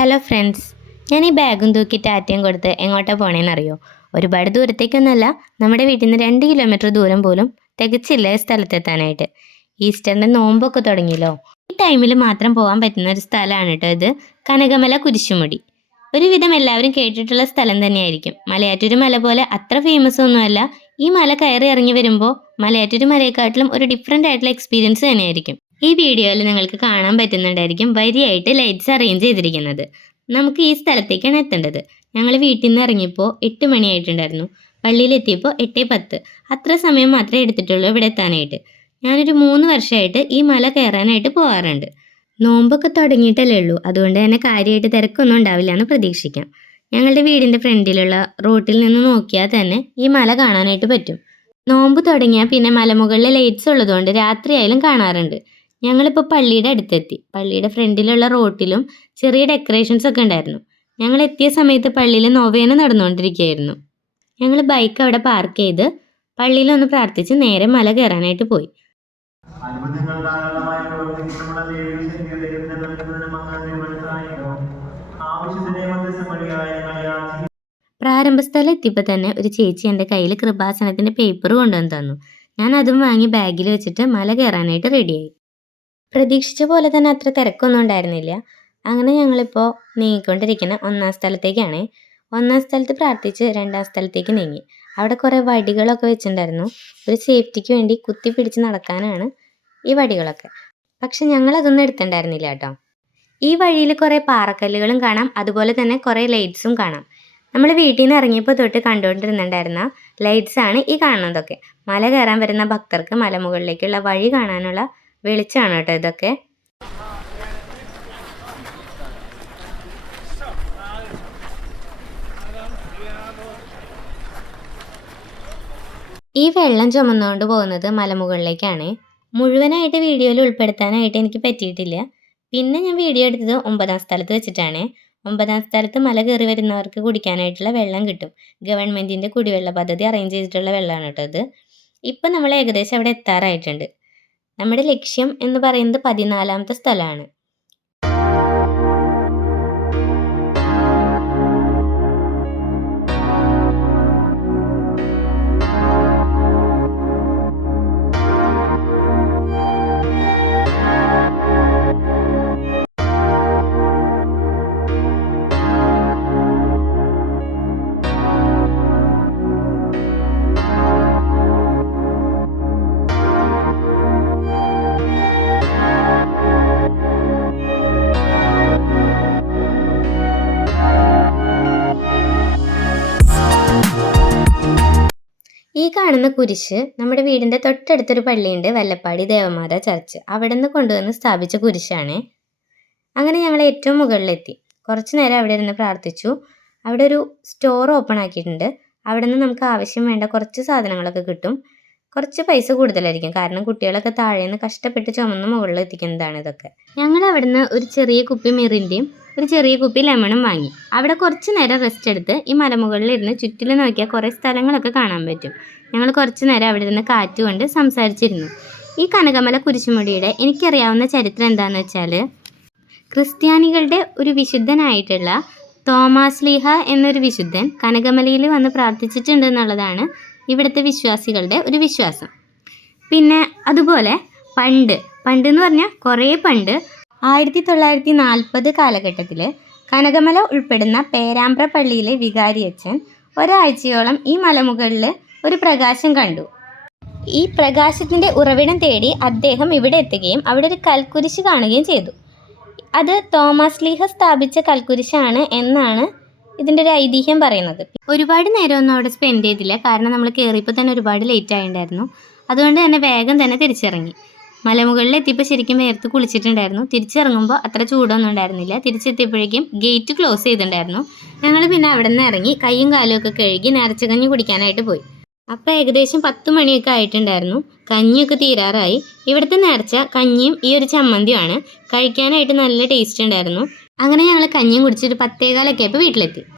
Hello friends, ഞാൻ ഈ ബാഗും തൂക്കി ടാറ്റയും കൊടുത്ത് എങ്ങോട്ടാണ് പോണേന്നറിയോ? ഒരുപാട് ദൂരത്തേക്കൊന്നുമല്ല, നമ്മുടെ വീട്ടിൽ നിന്ന് 2 കിലോമീറ്റർ ദൂരം പോലും തികച്ചില്ല സ്ഥലത്തെത്താനായിട്ട്. ഈസ്റ്ററിൻ്റെ നോമ്പൊക്കെ തുടങ്ങിയല്ലോ. ഈ ടൈമിൽ മാത്രം പോകാൻ പറ്റുന്ന ഒരു സ്ഥലമാണ് കേട്ടോ ഇത്, കനകമല കുരിശുമുടി. ഒരുവിധം എല്ലാവരും കേട്ടിട്ടുള്ള സ്ഥലം തന്നെയായിരിക്കും. മലയാറ്റൂർ മല പോലെ അത്ര ഫേമസ് ഒന്നുമല്ല. ഈ മല കയറി ഇറങ്ങി വരുമ്പോൾ മലയാറ്റൂർ മലയെക്കാട്ടിലും ഒരു ഡിഫറെൻ്റ് ആയിട്ടുള്ള എക്സ്പീരിയൻസ് തന്നെയായിരിക്കും. ഈ വീഡിയോയിൽ നിങ്ങൾക്ക് കാണാൻ പറ്റുന്നുണ്ടായിരിക്കും വരിയായിട്ട് ലൈറ്റ്സ് അറേഞ്ച് ചെയ്തിരിക്കുന്നത്. നമുക്ക് ഈ സ്ഥലത്തേക്കാണ് എത്തേണ്ടത്. ഞങ്ങൾ വീട്ടിൽ നിന്ന് ഇറങ്ങിയപ്പോൾ 8 മണിയായിട്ടുണ്ടായിരുന്നു. പള്ളിയിലെത്തിയപ്പോൾ 8:10. അത്ര സമയം മാത്രമേ എടുത്തിട്ടുള്ളൂ ഇവിടെ എത്താനായിട്ട്. ഞാനൊരു 3 വർഷമായിട്ട് ഈ മല കയറാനായിട്ട് പോകാറുണ്ട്. നോമ്പൊക്കെ തുടങ്ങിയിട്ടല്ലേ ഉള്ളൂ, അതുകൊണ്ട് തന്നെ കാര്യമായിട്ട് തിരക്കൊന്നും ഉണ്ടാവില്ല എന്ന് പ്രതീക്ഷിക്കാം. ഞങ്ങളുടെ വീടിൻ്റെ ഫ്രണ്ടിലുള്ള റോട്ടിൽ നിന്ന് നോക്കിയാൽ തന്നെ ഈ മല കാണാനായിട്ട് പറ്റും. നോമ്പ് തുടങ്ങിയാൽ പിന്നെ മലമുകളിൽ ലൈറ്റ്സ് ഉള്ളതുകൊണ്ട് രാത്രിയായാലും കാണാറുണ്ട്. ഞങ്ങളിപ്പോൾ പള്ളിയുടെ അടുത്തെത്തി. പള്ളിയുടെ ഫ്രണ്ടിലുള്ള റോട്ടിലും ചെറിയ ഡെക്കറേഷൻസ് ഒക്കെ ഉണ്ടായിരുന്നു. ഞങ്ങൾ എത്തിയ സമയത്ത് പള്ളിയിൽ നൊവേന നടന്നുകൊണ്ടിരിക്കുകയായിരുന്നു. ഞങ്ങൾ ബൈക്ക് അവിടെ പാർക്ക് ചെയ്ത് പള്ളിയിലൊന്ന് പ്രാർത്ഥിച്ച് നേരെ മല കയറാനായിട്ട് പോയി. പ്രാരംഭ സ്ഥലം എത്തിയപ്പോൾ തന്നെ ഒരു ചേച്ചി എൻ്റെ കയ്യിൽ കൃപാസനത്തിൻ്റെ പേപ്പർ കൊണ്ടുവന്ന് തന്നു. ഞാൻ അതും വാങ്ങി ബാഗിൽ വെച്ചിട്ട് മല കയറാനായിട്ട് റെഡിയായി. പ്രതീക്ഷിച്ച പോലെ തന്നെ അത്ര തിരക്കൊന്നും ഉണ്ടായിരുന്നില്ല. അങ്ങനെ ഞങ്ങളിപ്പോൾ നീങ്ങിക്കൊണ്ടിരിക്കുന്ന 1-ാം സ്ഥലത്തേക്കാണ്. 1-ാം സ്ഥലത്ത് പ്രാർത്ഥിച്ച് 2-ാം സ്ഥലത്തേക്ക് നീങ്ങി. അവിടെ കുറേ വടികളൊക്കെ വെച്ചിട്ടുണ്ടായിരുന്നു. ഒരു സേഫ്റ്റിക്ക് വേണ്ടി കുത്തി പിടിച്ച് നടക്കാനാണ് ഈ വടികളൊക്കെ. പക്ഷെ ഞങ്ങളതൊന്നും എടുത്തിട്ടുണ്ടായിരുന്നില്ല കേട്ടോ. ഈ വഴിയിൽ കുറേ പാറക്കല്ലുകളും കാണാം, അതുപോലെ തന്നെ കുറേ ലൈറ്റ്സും കാണാം. നമ്മൾ വീട്ടിൽ നിന്ന് ഇറങ്ങിയപ്പോൾ തൊട്ട് കണ്ടുകൊണ്ടിരുന്നുണ്ടായിരുന്ന ലൈറ്റ്സാണ് ഈ കാണുന്നതൊക്കെ. മല കയറാൻ വരുന്ന ഭക്തർക്ക് മലമുകളിലേക്കുള്ള വഴി കാണാനുള്ള വെളിച്ചമാണ് കേട്ടോ ഇതൊക്കെ. ഈ വെള്ളം ചുമന്നുകൊണ്ട് പോകുന്നത് മലമുകളിലേക്കാണ്. മുഴുവനായിട്ട് വീഡിയോയിൽ ഉൾപ്പെടുത്താനായിട്ട് എനിക്ക് പറ്റിയിട്ടില്ല. പിന്നെ ഞാൻ വീഡിയോ എടുത്തത് 9-ാം സ്ഥലത്ത് വെച്ചിട്ടാണ്. 9-ാം സ്ഥലത്ത് മല കയറി വരുന്നവർക്ക് കുടിക്കാനായിട്ടുള്ള വെള്ളം കിട്ടും. ഗവൺമെൻറ്റിൻ്റെ കുടിവെള്ള പദ്ധതി അറേഞ്ച് ചെയ്തിട്ടുള്ള വെള്ളമാണ് കേട്ടോ ഇത്. ഇപ്പം നമ്മൾ ഏകദേശം അവിടെ എത്താറായിട്ടുണ്ട്. നമ്മുടെ ലക്ഷ്യം എന്ന് പറയുന്നത് 14-ാമത്തെ സ്ഥലമാണ്. ഈ കാണുന്ന കുരിശ് നമ്മുടെ വീടിൻ്റെ തൊട്ടടുത്തൊരു പള്ളിയുണ്ട്, വല്ലപ്പാടി ദേവമാതാ ചർച്ച്. അവിടെ നിന്ന് കൊണ്ടുവന്ന് സ്ഥാപിച്ച കുരിശാണ്. അങ്ങനെ ഞങ്ങൾ ഏറ്റവും മുകളിലെത്തി. കുറച്ച് നേരം അവിടെ ഇരുന്ന് പ്രാർത്ഥിച്ചു. അവിടെ ഒരു സ്റ്റോർ ഓപ്പൺ ആക്കിയിട്ടുണ്ട്. അവിടെ നിന്ന് നമുക്ക് ആവശ്യം വേണ്ട കുറച്ച് സാധനങ്ങളൊക്കെ കിട്ടും. കുറച്ച് പൈസ കൂടുതലായിരിക്കും, കാരണം കുട്ടികളൊക്കെ താഴെ നിന്ന് കഷ്ടപ്പെട്ട് ചുമന്ന് മുകളിൽ എത്തിക്കുന്നതാണ് ഇതൊക്കെ. ഞങ്ങൾ അവിടെ നിന്ന് ഒരു ചെറിയ കുപ്പി മിറിൻ്റെയും ഒരു ചെറിയ കുപ്പി ലെമണും വാങ്ങി. അവിടെ കുറച്ച് നേരം റെസ്റ്റ് എടുത്ത് ഈ മലമുകളിൽ ഇരുന്ന് ചുറ്റിലും നോക്കിയാൽ കുറേ സ്ഥലങ്ങളൊക്കെ കാണാൻ പറ്റും. ഞങ്ങൾ കുറച്ച് നേരം അവിടെ ഇരുന്ന് കാറ്റ് കൊണ്ട് സംസാരിച്ചിരുന്നു. ഈ കനകമല കുരിശുമുടിയുടെ എനിക്കറിയാവുന്ന ചരിത്രം എന്താണെന്ന് വെച്ചാൽ, ക്രിസ്ത്യാനികളുടെ ഒരു വിശുദ്ധനായിട്ടുള്ള തോമാസ് ലീഹ എന്നൊരു വിശുദ്ധൻ കനകമലയിൽ വന്ന് പ്രാർത്ഥിച്ചിട്ടുണ്ട് എന്നുള്ളതാണ് ഇവിടുത്തെ വിശ്വാസികളുടെ ഒരു വിശ്വാസം. പിന്നെ അതുപോലെ പണ്ടെന്ന് പറഞ്ഞാൽ കുറേ പണ്ട് 1940 കാലഘട്ടത്തിൽ കനകമല ഉൾപ്പെടുന്ന പേരാമ്പ്ര പള്ളിയിലെ വികാരിയച്ഛൻ ഒരാഴ്ചയോളം ഈ മലമുകളിൽ ഒരു പ്രകാശം കണ്ടു. ഈ പ്രകാശത്തിൻ്റെ ഉറവിടം തേടി അദ്ദേഹം ഇവിടെ എത്തുകയും അവിടെ ഒരു കൽക്കുരിശ് കാണുകയും ചെയ്തു. അത് തോമാസ് ലീഹ സ്ഥാപിച്ച കൽക്കുരിശാണ് എന്നാണ് ഇതിൻ്റെ ഒരു ഐതിഹ്യം പറയുന്നത്. ഒരുപാട് നേരമൊന്നും അവിടെ സ്പെൻഡ് ചെയ്തില്ല, കാരണം നമ്മൾ കയറിയപ്പോൾ തന്നെ ഒരുപാട് ലേറ്റ് ആയിട്ടുണ്ടായിരുന്നു. അതുകൊണ്ട് തന്നെ വേഗം തന്നെ തിരിച്ചിറങ്ങി. മലമുകളിൽ എത്തിയപ്പോൾ ശരിക്കും വേർത്ത് കുളിച്ചിട്ടുണ്ടായിരുന്നു. തിരിച്ചിറങ്ങുമ്പോൾ അത്ര ചൂടൊന്നും ഉണ്ടായിരുന്നില്ല. തിരിച്ചെത്തിയപ്പോഴേക്കും ഗേറ്റ് ക്ലോസ് ചെയ്തിട്ടുണ്ടായിരുന്നു. ഞങ്ങൾ പിന്നെ അവിടെ നിന്ന് ഇറങ്ങി കൈയും കാലും ഒക്കെ കഴുകി നേർച്ചക്കഞ്ഞി കുടിക്കാനായിട്ട് പോയി. അപ്പോൾ ഏകദേശം 10 മണിയൊക്കെ ആയിട്ടുണ്ടായിരുന്നു. കഞ്ഞിയൊക്കെ തീരാറായി. ഇവിടുത്തെ നേർച്ച കഞ്ഞിയും ഈ ഒരു ചമ്മന്തിയുമാണ്. കഴിക്കാനായിട്ട് നല്ല ടേസ്റ്റ് ഉണ്ടായിരുന്നു. അങ്ങനെ ഞങ്ങൾ കഞ്ഞിയും കുടിച്ചിട്ട് 10:15 ആയപ്പോൾ വീട്ടിലെത്തി.